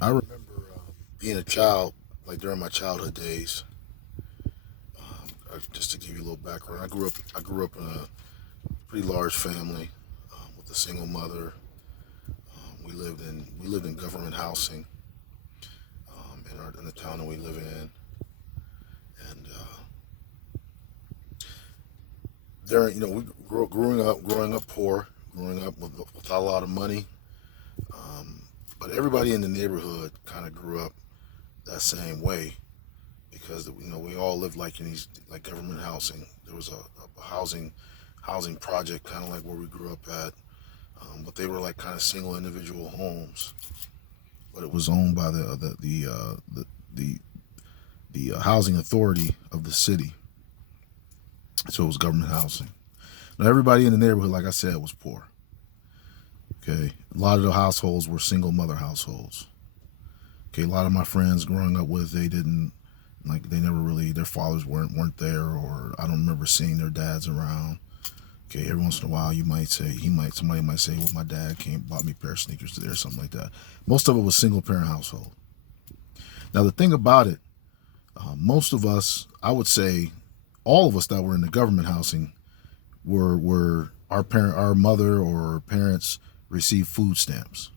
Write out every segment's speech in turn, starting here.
I remember being a child, like during my childhood days. Just to give you a little background, I grew up in a pretty large family with a single mother. We lived in government housing in the town that we live in, and during we growing up poor, growing up without a lot of money. Um, but everybody in the neighborhood kind of grew up that same way because we all lived like in these like government housing. There was a housing project kind of like where we grew up at, but they were like kind of single individual homes. But it was owned by the housing authority of the city, so it was government housing. Now everybody in the neighborhood, like I said, was poor. Okay, a lot of the households were single mother households. Okay, a lot of my friends growing up with, they didn't like they never really their fathers weren't there, or I don't remember seeing their dads around. Okay, every once in a while you might say somebody might say, well, my dad came bought me a pair of sneakers today or something like that. Most of it was single parent household. Now the thing about it, most of us, I would say, all of us that were in the government housing were our mother or parents received food stamps.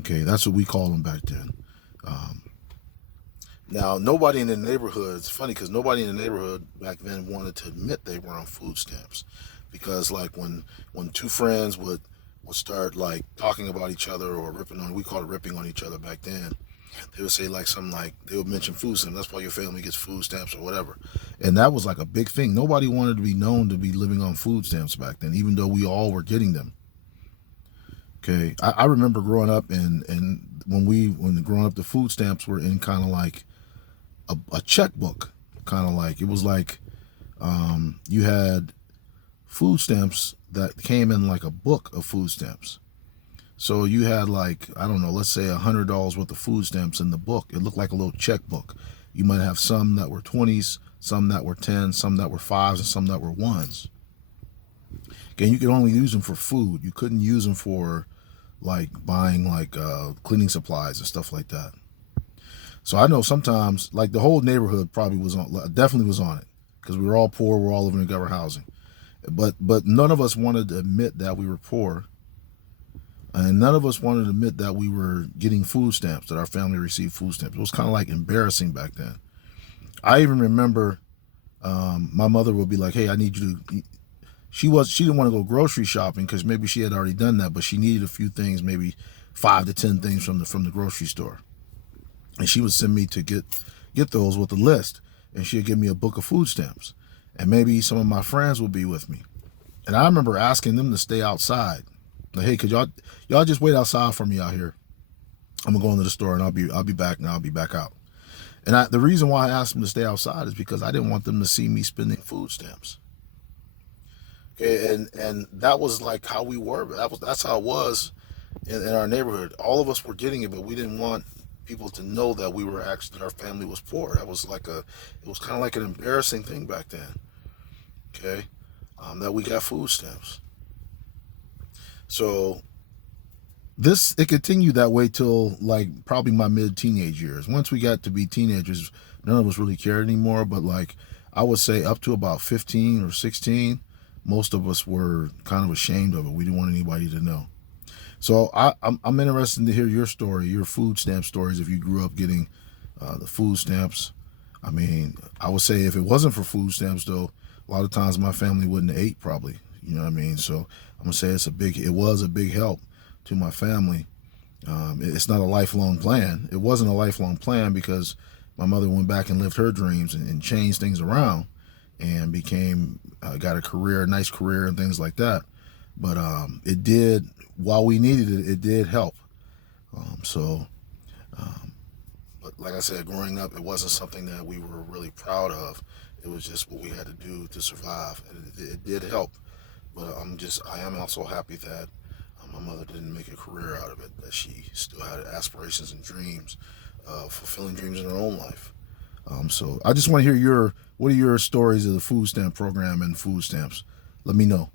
Okay, that's what we called them back then. Um, Now, nobody in the neighborhood, it's funny because nobody in the neighborhood back then wanted to admit they were on food stamps. Because like when two friends would start like talking about each other or we called it ripping on each other back then. They would say like something like they would mention food stamps. That's why your family gets food stamps or whatever. And that was like a big thing. Nobody wanted to be known to be living on food stamps back then, even though we all were getting them. Okay. I remember growing up and when growing up the food stamps were in kind of like a checkbook, kind of like it was like you had food stamps that came in like a book of food stamps. So you had like I don't know, let's say $100 worth of food stamps in the book. It looked like a little checkbook. You might have some that were 20s, some that were 10s, some that were fives, and some that were ones. And you could only use them for food. You couldn't use them for like buying like cleaning supplies and stuff like that. So I know sometimes, like the whole neighborhood probably definitely was on it, because we were all poor, we're all living in government housing. But none of us wanted to admit that we were poor, and none of us wanted to admit that we were getting food stamps, that our family received food stamps. It was kind of like embarrassing back then. I even remember my mother would be like, "Hey, I need you to." She didn't want to go grocery shopping because maybe she had already done that, but she needed a few things, maybe 5 to 10 things from the grocery store, and she would send me to get those with a list, and she'd give me a book of food stamps, and maybe some of my friends would be with me. And I remember asking them to stay outside, like, hey, could y'all just wait outside for me out here? I'm gonna go into the store and I'll be back and I'll be back out. And the reason why I asked them to stay outside is because I didn't want them to see me spending food stamps. Okay, and that was like how we were. That's how it was in our neighborhood. All of us were getting it, but we didn't want people to know that we were actually that our family was poor. It was kind of like an embarrassing thing back then. Okay, that we got food stamps. So it continued that way till like probably my mid teenage years. Once we got to be teenagers, none of us really cared anymore. But like I would say up to about 15 or 16, most of us were kind of ashamed of it. We didn't want anybody to know. So I'm interested to hear your story, your food stamp stories. If you grew up getting the food stamps, I mean, I would say if it wasn't for food stamps, though, a lot of times my family wouldn't have ate probably. You know what I mean? So I'm gonna say it was a big help to my family. It's not a lifelong plan. It wasn't a lifelong plan because my mother went back and lived her dreams and changed things around and got a career, a nice career, and things like that. But it did, while we needed it, it did help. So, um, but like I said, growing up, it wasn't something that we were really proud of. It was just what we had to do to survive, and it did help. But I am also happy that my mother didn't make a career out of it. That she still had aspirations and dreams, fulfilling dreams in her own life. So I just want to hear what are your stories of the food stamp program and food stamps? Let me know.